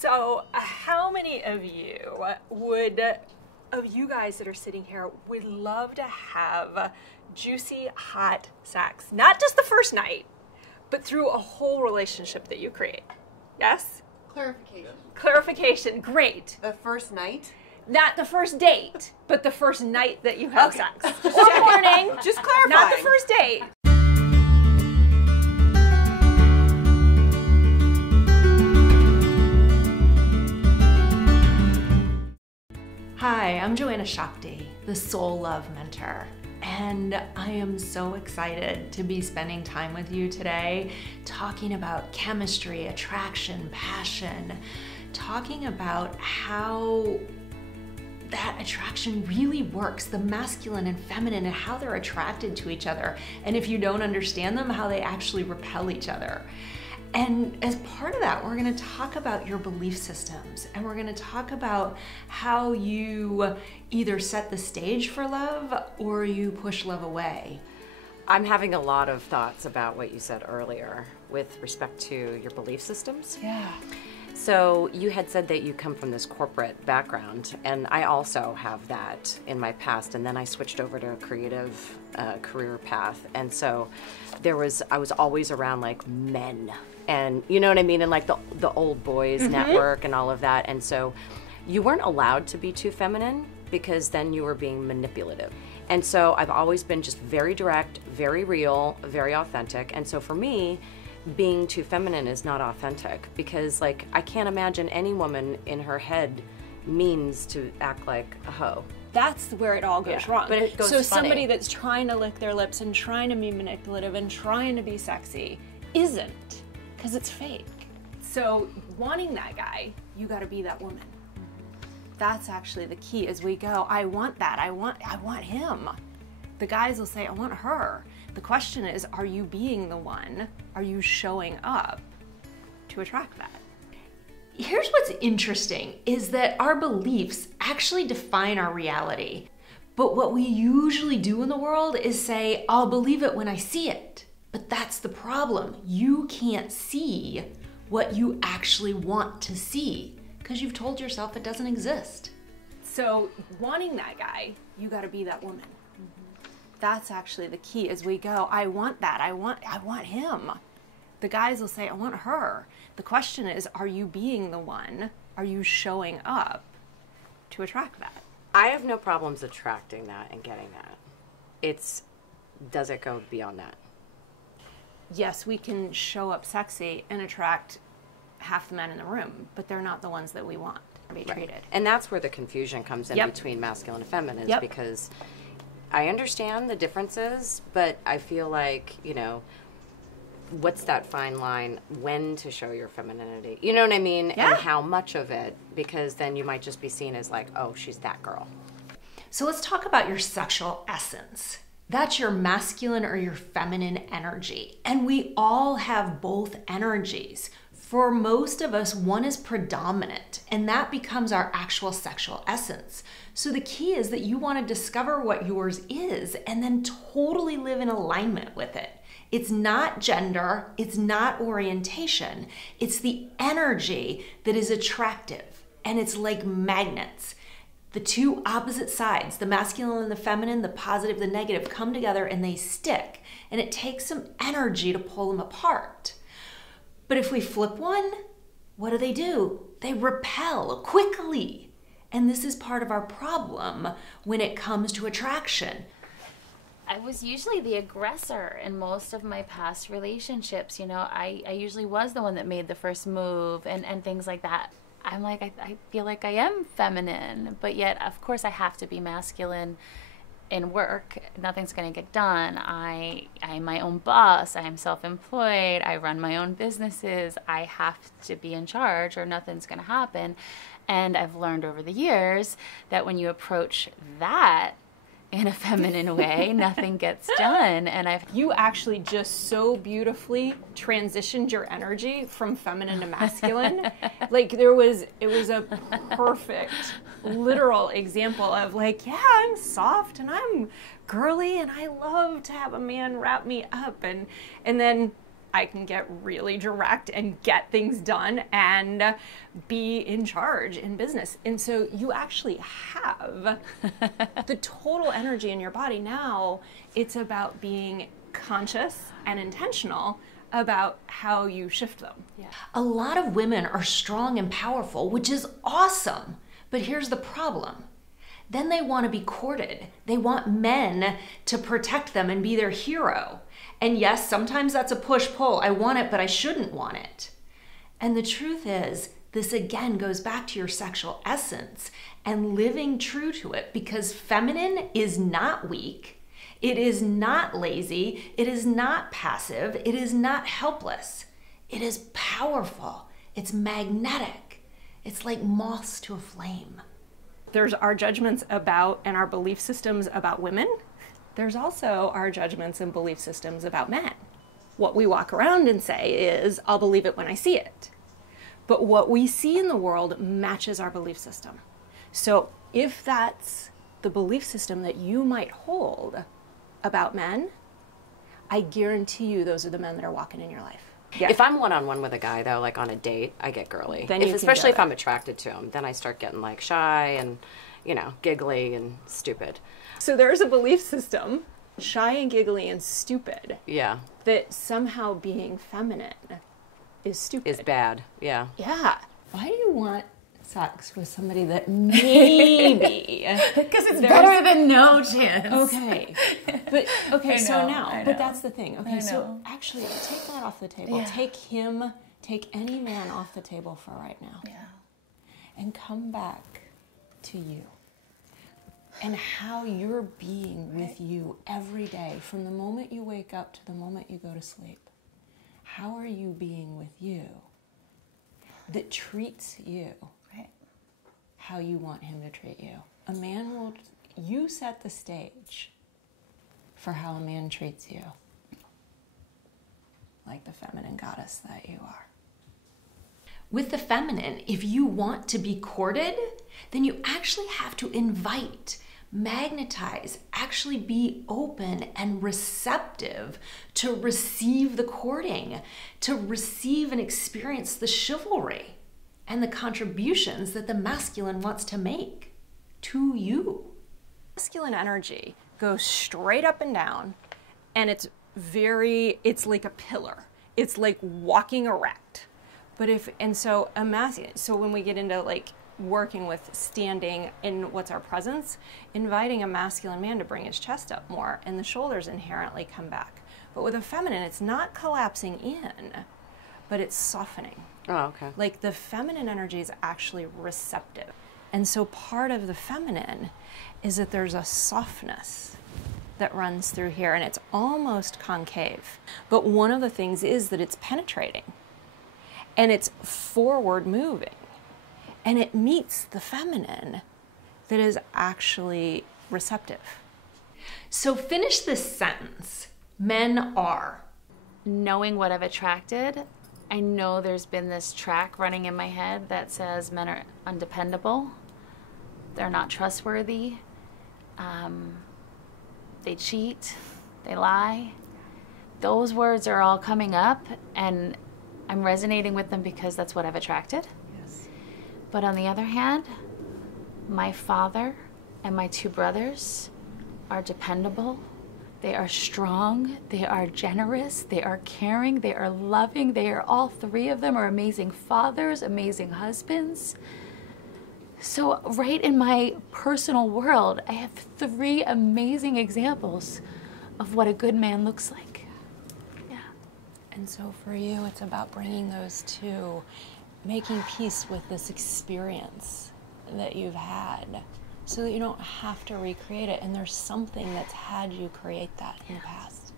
So how many of you guys that are sitting here would love to have juicy, hot sex? Not just the first night, but through a whole relationship that you create. Yes? Clarification. Clarification, great. The first night? Not the first date, but the first night that you have sex. Just Or morning. Just clarifying. Not the first date. Hi, I'm Joanna Shakti, the Soul Love Mentor, and I am so excited to be spending time with you today, talking about chemistry, attraction, passion, talking about how that attraction really works, the masculine and feminine, and how they're attracted to each other, and if you don't understand them, how they actually repel each other. And as part of that, we're gonna talk about your belief systems, and we're gonna talk about how you either set the stage for love or you push love away. I'm having a lot of thoughts about what you said earlier with respect to your belief systems. Yeah. So you had said that you come from this corporate background, and I also have that in my past, and then I switched over to a creative career path, and so I was always around like men, and you know what I mean, and like the old boys network and all of that, and so you weren't allowed to be too feminine because then you were being manipulative. And so I've always been just very direct, very real, very authentic, and so for me, being too feminine is not authentic, because like I can't imagine any woman in her head means to act like a hoe. That's where it all goes wrong. But it goes so funny. Somebody that's trying to lick their lips and trying to be manipulative and trying to be sexy isn't, because it's fake. So wanting that guy, you got to be that woman. That's actually the key. As we go, I want that. I want him. The guys will say, I want her. The question is, are you being the one? Are you showing up to attract that? Here's what's interesting is that our beliefs actually define our reality. But what we usually do in the world is say, I'll believe it when I see it. But that's the problem. You can't see what you actually want to see because you've told yourself it doesn't exist. So wanting that guy, you got to be that woman. That's actually the key. As we go, I want that. I want him. The guys will say, I want her. The question is, are you being the one? Are you showing up to attract that? I have no problems attracting that and getting that. Does it go beyond that? Yes, we can show up sexy and attract half the men in the room, but they're not the ones that we want to be treated. And that's where the confusion comes in between masculine and feminine, is because I understand the differences, but I feel like, you know, what's that fine line when to show your femininity? You know what I mean? Yeah. And how much of it, because then you might just be seen as like, oh, she's that girl. So let's talk about your sexual essence. That's your masculine or your feminine energy. And we all have both energies. For most of us, one is predominant, and that becomes our actual sexual essence. So the key is that you want to discover what yours is and then totally live in alignment with it. It's not gender, it's not orientation, it's the energy that is attractive, and it's like magnets. The two opposite sides, the masculine and the feminine, the positive, the negative, come together and they stick, and it takes some energy to pull them apart. But if we flip one, what do? They repel quickly. And this is part of our problem when it comes to attraction. I was usually the aggressor in most of my past relationships. You know, I usually was the one that made the first move and things like that. I'm like, I feel like I am feminine, but yet, of course, I have to be masculine in work. Nothing's going to get done. I'm my own boss. I am self-employed. I run my own businesses. I have to be in charge or nothing's going to happen. And I've learned over the years that when you approach that in a feminine way, nothing gets done. And you actually just so beautifully transitioned your energy from feminine to masculine. Like it was a perfect literal example of like, yeah, I'm soft and I'm girly and I love to have a man wrap me up, and then I can get really direct and get things done and be in charge in business. And so you actually have the total energy in your body. Now it's about being conscious and intentional about how you shift them. Yeah. A lot of women are strong and powerful, which is awesome. But here's the problem. Then they want to be courted. They want men to protect them and be their hero. And yes, sometimes that's a push-pull. I want it, but I shouldn't want it. And the truth is, this again goes back to your sexual essence and living true to it, because feminine is not weak. It is not lazy. It is not passive. It is not helpless. It is powerful. It's magnetic. It's like moths to a flame. There's our judgments about and our belief systems about women. There's also our judgments and belief systems about men. What we walk around and say is, I'll believe it when I see it. But what we see in the world matches our belief system. So if that's the belief system that you might hold about men, I guarantee you those are the men that are walking in your life. Yeah. If I'm one-on-one with a guy, though, like on a date, I get girly. Then especially if I'm attracted to him, then I start getting like shy and, you know, giggly and stupid. So there's a belief system, shy and giggly and stupid. Yeah. That somehow being feminine is stupid. Is bad. Yeah. Yeah. Why do you want sex with somebody that maybe... Because it's better than no chance. Okay. But, okay, so now, but that's the thing. Okay, I so know. actually, take that off the table. Yeah. Take any man off the table for right now. Yeah. And come back to you. And how you're being with you every day, from the moment you wake up to the moment you go to sleep. How are you being with you that treats you how you want him to treat you? A man will, you set the stage for how a man treats you, like the feminine goddess that you are. With the feminine, if you want to be courted, then you actually have to invite, magnetize, actually be open and receptive to receive the courting, to receive and experience the chivalry and the contributions that the masculine wants to make to you. Masculine energy goes straight up and down, and it's like a pillar. It's like walking erect. But so when we get into like working with standing in what's our presence, inviting a masculine man to bring his chest up more, and the shoulders inherently come back. But with a feminine, it's not collapsing in, but it's softening. Oh, okay. Like the feminine energy is actually receptive. And so part of the feminine is that there's a softness that runs through here, and it's almost concave. But one of the things is that it's penetrating, and it's forward moving, and it meets the feminine that is actually receptive. So finish this sentence. Men are. Knowing what I've attracted, I know there's been this track running in my head that says men are undependable, they're not trustworthy, they cheat, they lie. Those words are all coming up, and I'm resonating with them because that's what I've attracted. Yes. But on the other hand, my father and my two brothers are dependable. They are strong, they are generous, they are caring, they are loving. They are, all three of them are amazing fathers, amazing husbands. So right in my personal world, I have three amazing examples of what a good man looks like. Yeah. And so for you, it's about bringing those two, making peace with this experience that you've had, so that you don't have to recreate it, and there's something that's had you create that in the past.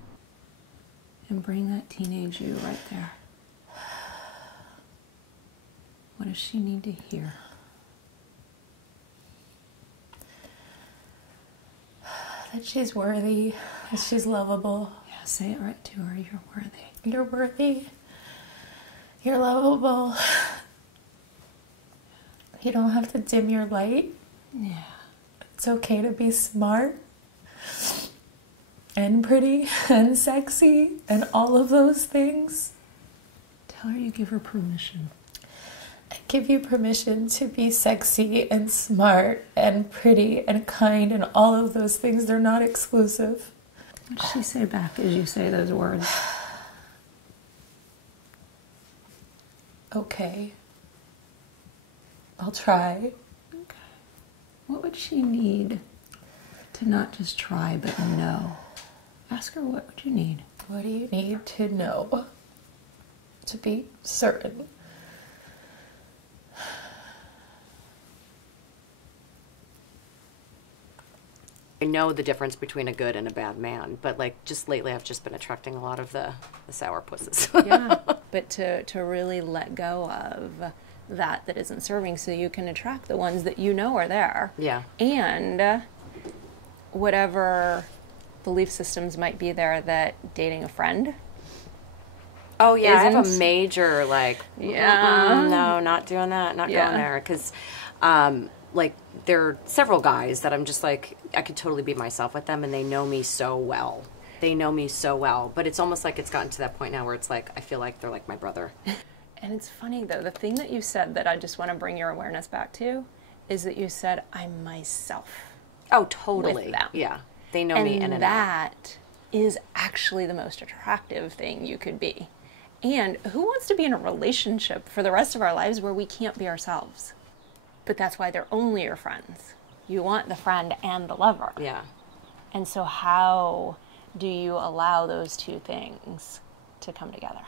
And bring that teenage you right there. What does she need to hear? That she's worthy, that she's lovable. Yeah, say it right to her. You're worthy. You're worthy. You're lovable. You don't have to dim your light. Yeah. It's okay to be smart. and pretty and sexy and all of those things. Tell her you give her permission. I give you permission to be sexy and smart and pretty and kind and all of those things. They're not exclusive. What does she say back as you say those words? Okay. I'll try. Okay. What would she need to not just try, but know? Ask her, what would you need? What do you need to know? To be certain. I know the difference between a good and a bad man, but like just lately I've just been attracting a lot of the sour pusses. Yeah, but to really let go of that isn't serving, so you can attract the ones that you know are there. Yeah. And whatever belief systems might be there that dating a friend. Oh yeah, I have a Isn't- major like, Yeah. no, not doing that, not Yeah. going there, because like there are several guys that I'm just like, I could totally be myself with them, and they know me so well. They know me so well, but it's almost like it's gotten to that point now where it's like I feel like they're like my brother. And it's funny though, the thing that you said that I just want to bring your awareness back to is that you said, I'm myself. Oh, totally. With them. Yeah, they know me in and out. that is actually the most attractive thing you could be. And who wants to be in a relationship for the rest of our lives where we can't be ourselves? But that's why they're only your friends. You want the friend and the lover. Yeah. And so how do you allow those two things to come together?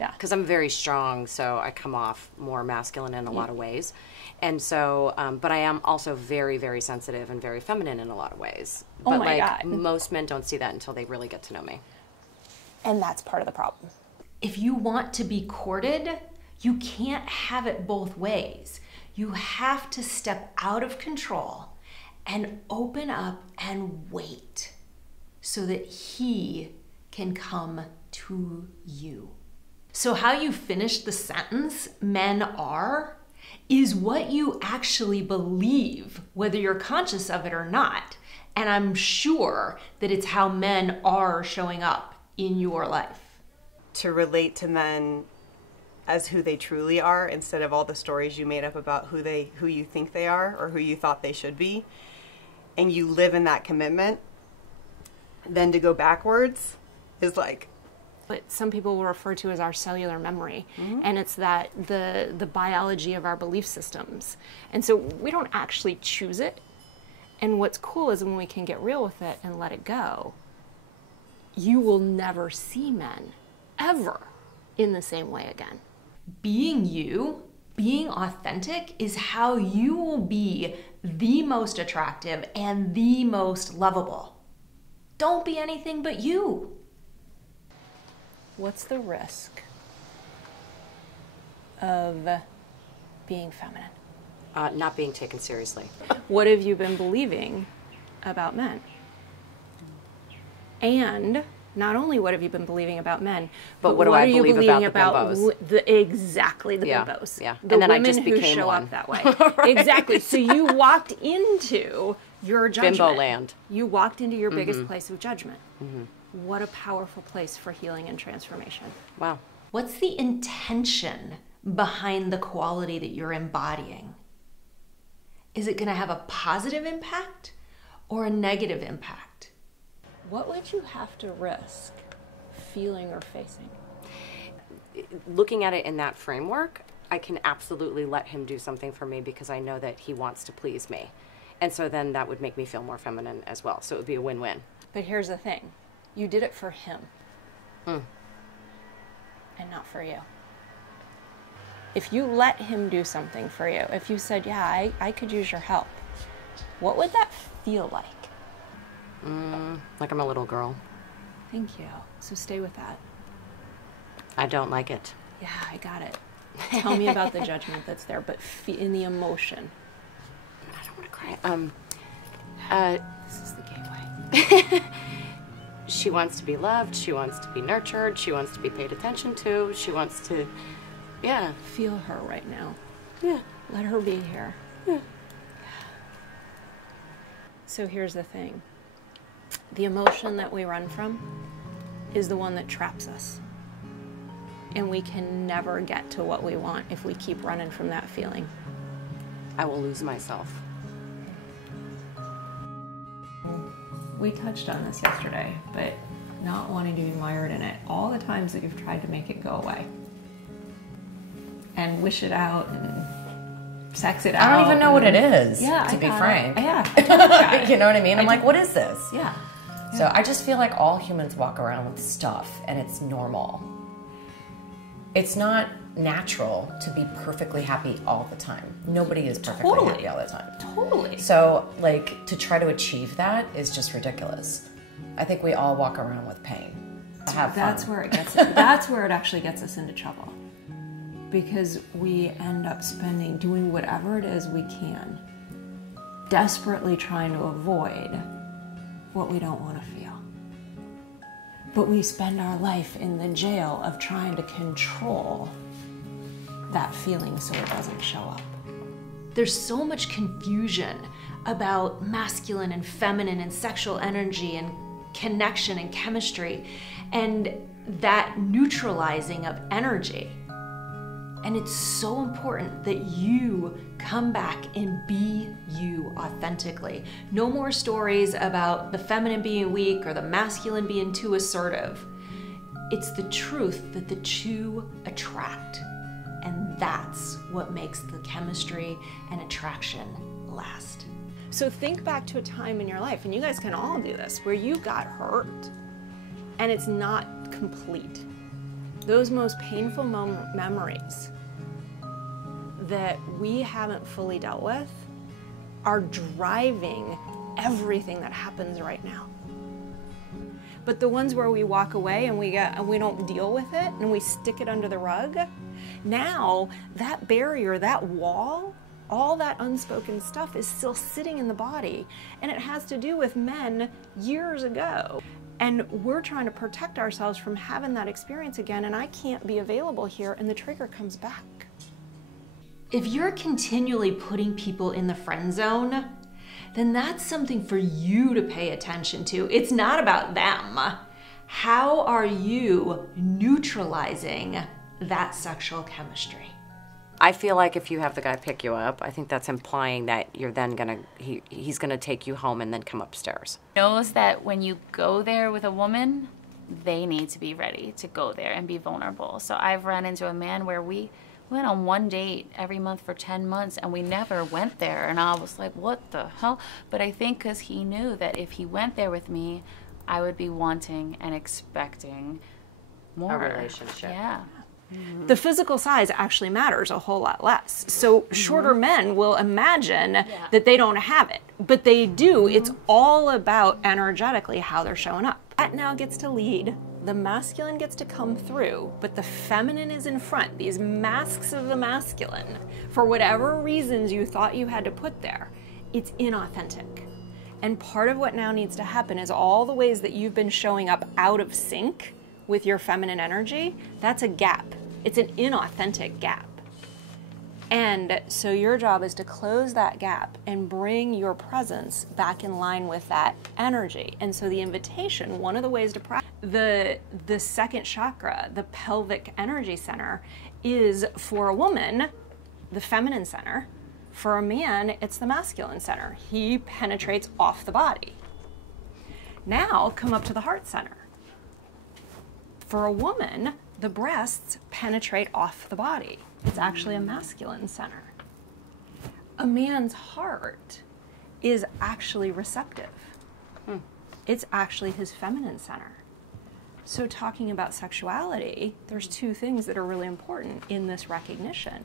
Yeah. Because I'm very strong, so I come off more masculine in a lot of ways. And so, but I am also very, very sensitive and very feminine in a lot of ways. Oh But my like God. most men don't see that until they really get to know me. And that's part of the problem. If you want to be courted, you can't have it both ways. You have to step out of control and open up and wait so that he can come to you. So how you finish the sentence, men are, is what you actually believe, whether you're conscious of it or not. And I'm sure that it's how men are showing up in your life. To relate to men as who they truly are instead of all the stories you made up about who you think they are or who you thought they should be, and you live in that commitment, then to go backwards is like, What some people will refer to as our cellular memory. And it's that the biology of our belief systems. And so we don't actually choose it. And what's cool is when we can get real with it and let it go, you will never see men ever in the same way again. Being you, being authentic, is how you will be the most attractive and the most lovable. Don't be anything but you. What's the risk of being feminine? Not being taken seriously. What have you been believing about men? And not only what have you been believing about men, But what do I are you believe believing about the bimbos? Exactly, the Yeah, bimbos. yeah. The And then I women just who became show one. up that way. Exactly. So you walked into your judgment. Bimbo land. You walked into your biggest place of judgment. What a powerful place for healing and transformation. Wow. What's the intention behind the quality that you're embodying? Is it going to have a positive impact or a negative impact? What would you have to risk feeling or facing? Looking at it in that framework, I can absolutely let him do something for me because I know that he wants to please me. And so then that would make me feel more feminine as well. So it would be a win-win. But here's the thing. You did it for him. And not for you. If you let him do something for you, if you said, yeah, I could use your help, what would that feel like? Like I'm a little girl. Thank you. So stay with that. I don't like it. Yeah, I got it. Tell me about the judgment that's there, but in the emotion. I don't want to cry. This is the gateway. She wants to be loved. She wants to be nurtured. She wants to be paid attention to. She wants to, yeah. Feel her right now. Yeah. Let her be here. Yeah. So here's the thing. the emotion that we run from is the one that traps us. And we can never get to what we want if we keep running from that feeling. I will lose myself. We touched on this yesterday, but not wanting to be mired in it. All the times that you've tried to make it go away and wish it out and sex it out. I don't even know what it is, Yeah, to be frank. Yeah. You know what I mean? I'm like, what is this? Yeah. So I just feel like all humans walk around with stuff and it's normal. It's not natural to be perfectly happy all the time. Nobody is perfectly happy all the time. Totally. So, like, to try to achieve that is just ridiculous. I think we all walk around with pain. Have That's fun. where it gets. That's where it actually gets us into trouble, because we end up doing whatever it is we can, desperately trying to avoid what we don't want to feel. But we spend our life in the jail of trying to control that feeling so it doesn't show up. There's so much confusion about masculine and feminine and sexual energy and connection and chemistry and that neutralizing of energy. And it's so important that you come back and be you authentically. No more stories about the feminine being weak or the masculine being too assertive. It's the truth that the two attract. And that's what makes the chemistry and attraction last. So think back to a time in your life, and you guys can all do this, where you got hurt and it's not complete. Those most painful memories that we haven't fully dealt with are driving everything that happens right now. But the ones where we walk away and we don't deal with it and we stick it under the rug, now that barrier, that wall, all that unspoken stuff is still sitting in the body, and it has to do with men years ago. And we're trying to protect ourselves from having that experience again, and I can't be available here, and the trigger comes back. If you're continually putting people in the friend zone, then that's something for you to pay attention to. It's not about them. How are you neutralizing that sexual chemistry? I feel like if you have the guy pick you up, I think that's implying that you're then he's gonna take you home and then come upstairs. Knows that when you go there with a woman, they need to be ready to go there and be vulnerable. So I've run into a man where we went on one date every month for 10 months and we never went there. And I was like, what the hell? But I think because he knew that if he went there with me, I would be wanting and expecting more. A relationship. Yeah. The physical size actually matters a whole lot less. So shorter men will imagine that they don't have it, but they do. It's all about energetically how they're showing up. That now gets to lead. The masculine gets to come through, but the feminine is in front. These masks of the masculine, for whatever reasons you thought you had to put there, it's inauthentic. And part of what now needs to happen is all the ways that you've been showing up out of sync with your feminine energy, that's a gap. It's an inauthentic gap. And so your job is to close that gap and bring your presence back in line with that energy. And so the invitation, one of the ways to practice the second chakra, the pelvic energy center, is for a woman, the feminine center. For a man, it's the masculine center. He penetrates off the body. Now come up to the heart center. For a woman, the breasts penetrate off the body. It's actually a masculine center. A man's heart is actually receptive. It's actually his feminine center. So talking about sexuality, there's two things that are really important in this recognition,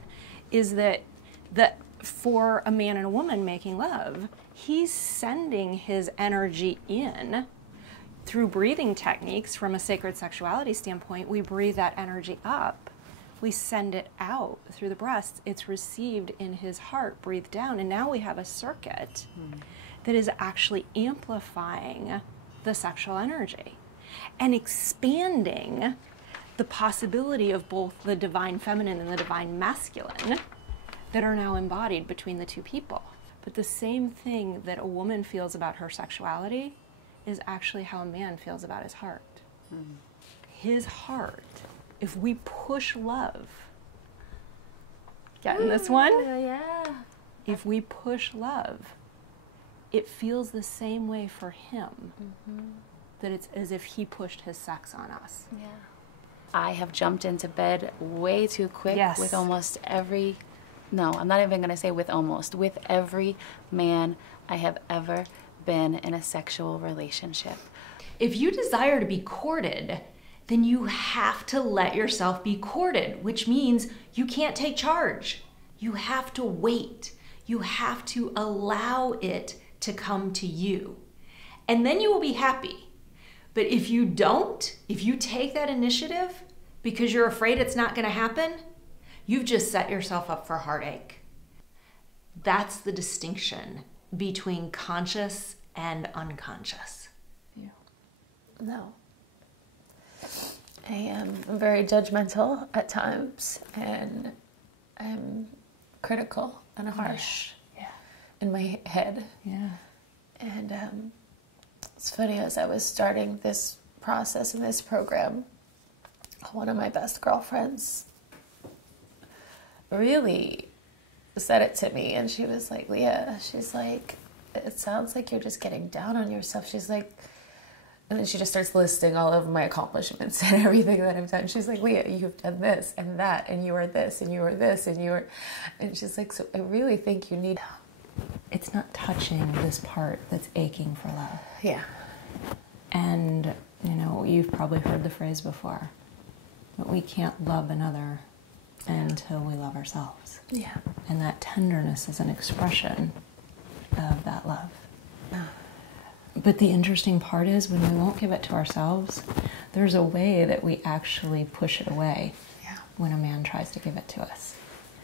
is that for a man and a woman making love, he's sending his energy in through breathing techniques. From a sacred sexuality standpoint, we breathe that energy up. We send it out through the breasts. It's received in his heart, breathed down, and now we have a circuit that is actually amplifying the sexual energy and expanding the possibility of both the divine feminine and the divine masculine that are now embodied between the two people. But the same thing that a woman feels about her sexuality is actually how a man feels about his heart. His heart, if we push love, getting this one? Yeah. If we push love, it feels the same way for him, that it's as if he pushed his sex on us. Yeah. I have jumped into bed way too quick with almost every, no, I'm not even going to say with almost, with every man I have ever been in a sexual relationship. If you desire to be courted, then you have to let yourself be courted, which means you can't take charge. You have to wait. You have to allow it to come to you. And then you will be happy. But if you don't, if you take that initiative because you're afraid it's not going to happen, you've just set yourself up for heartache. That's the distinction between conscious and unconscious. No. I am very judgmental at times, and I'm critical and harsh in my head. Yeah. And it's funny, as I was starting this process in this program, one of my best girlfriends really said it to me, and she was like, Leah, she's like, it sounds like you're just getting down on yourself. She's like, and then she just starts listing all of my accomplishments and everything that I've done. She's like, Leah, you've done this and that, and you are this, and you are this, and you are, and she's like, so I really think you need. It's not touching this part that's aching for love. Yeah. And, you know, you've probably heard the phrase before, but we can't love another until we love ourselves. Yeah. And that tenderness is an expression of that love. But the interesting part is when we won't give it to ourselves, there's a way that we actually push it away when a man tries to give it to us.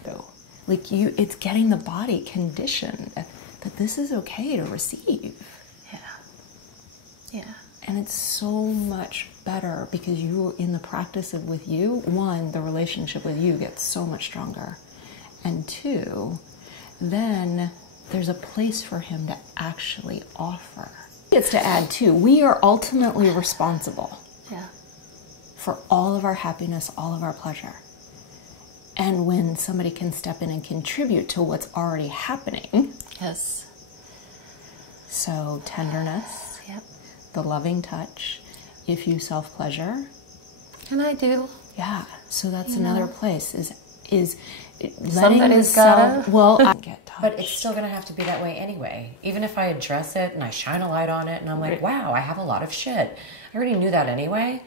So, like it's getting the body conditioned that this is okay to receive. Yeah. Yeah. And it's so much better because you're in the practice of with you. One, the relationship with you gets so much stronger. And two, then there's a place for him to actually offer. It's to add too, we are ultimately responsible for all of our happiness, all of our pleasure. And when somebody can step in and contribute to what's already happening. Yes. So tenderness. The loving touch, if you self-pleasure. And I do. Yeah, so that's another place, is letting Somebody's gotta. Well, I get touched. But it's still going to have to be that way anyway. Even if I address it and I shine a light on it and I'm like, wow, I have a lot of shit. I already knew that anyway.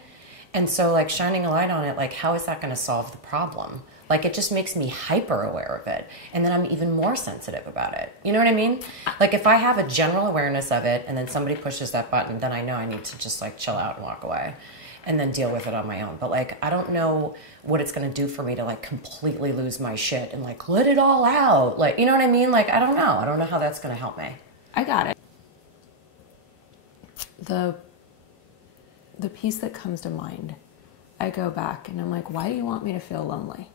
And so like shining a light on it, like how is that going to solve the problem? Like it just makes me hyper aware of it. And then I'm even more sensitive about it. You know what I mean? Like if I have a general awareness of it and then somebody pushes that button, then I know I need to just like chill out and walk away and then deal with it on my own. But like, I don't know what it's going to do for me to like completely lose my shit and like let it all out. Like, you know what I mean? Like, I don't know. I don't know how that's going to help me. I got it. The piece that comes to mind, I go back and I'm like, why do you want me to feel lonely?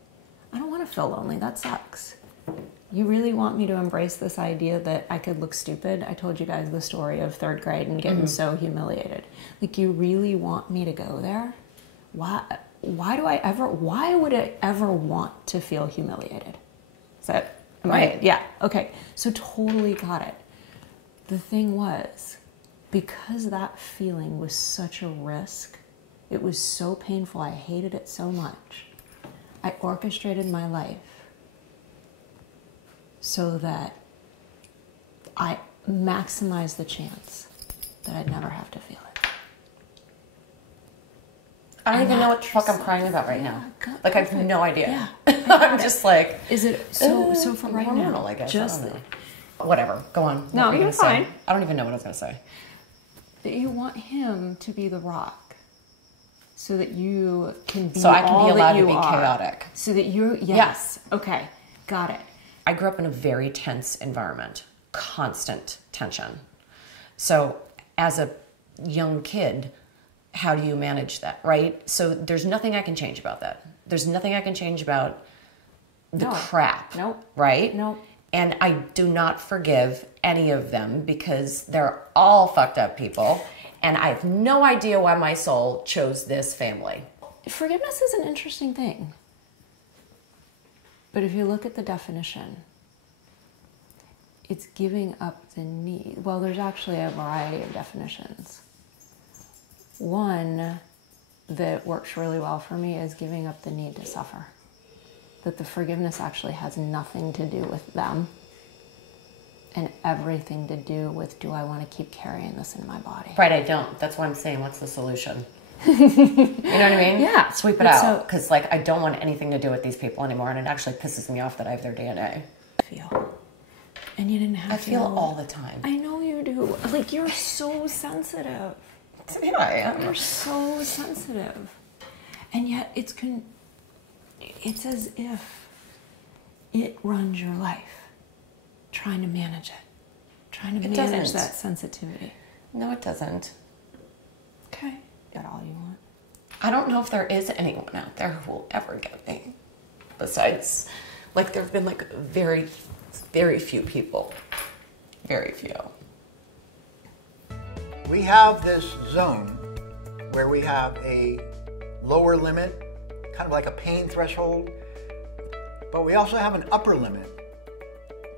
I don't want to feel lonely. That sucks. You really want me to embrace this idea that I could look stupid? I told you guys the story of 3rd grade and getting so humiliated. Like, you really want me to go there? Why would I ever want to feel humiliated? Is that right? Yeah. Okay. So totally got it. The thing was, because that feeling was such a risk, it was so painful, I hated it so much, I orchestrated my life so that I maximized the chance that I'd never have to feel it. I don't even know what the fuck I'm crying about right now. Like, I have no idea. Yeah. I'm just like... Is it so for right hormonal, now? I guess. Just I don't know. Whatever. Go on. No, What were you you're gonna say? fine. I don't even know what I was going to say. that you want him to be the rock, so that you can be So I can all be allowed that you to be are. chaotic. So that you're yes. Okay, got it. I grew up in a very tense environment, constant tension. So as a young kid, how do you manage that, right? So there's nothing I can change about that. There's nothing I can change about the crap, right? Nope. And I do not forgive any of them because they're all fucked up people. And I have no idea why my soul chose this family. Forgiveness is an interesting thing. But if you look at the definition, it's giving up the need. Well, there's actually a variety of definitions. One that works really well for me is giving up the need to suffer. That the forgiveness actually has nothing to do with them and everything to do with, do I want to keep carrying this in my body? Right, I don't. That's why I'm saying, what's the solution? You know what I mean? Yeah. Sweep it But out. Because, like, I don't want anything to do with these people anymore, and it actually pisses me off that I have their DNA. Feel. And you didn't have to. I feel all the time. I know you do. Like, you're so sensitive. Yeah, I am. You're so sensitive. And yet it's as if it runs your life, trying to manage it, trying to manage doesn't. that sensitivity. No, it doesn't. Okay, get all you want. I don't know if there is anyone out there who will ever get me. Besides, like, there have been, like, very, very few people. Very few. We have this zone where we have a lower limit, kind of like a pain threshold, but we also have an upper limit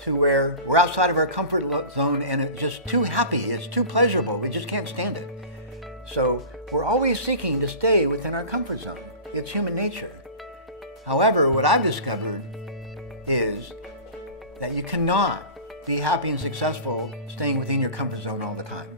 to where we're outside of our comfort zone and it's just too happy, it's too pleasurable, we just can't stand it. So we're always seeking to stay within our comfort zone. It's human nature. However, what I've discovered is that you cannot be happy and successful staying within your comfort zone all the time.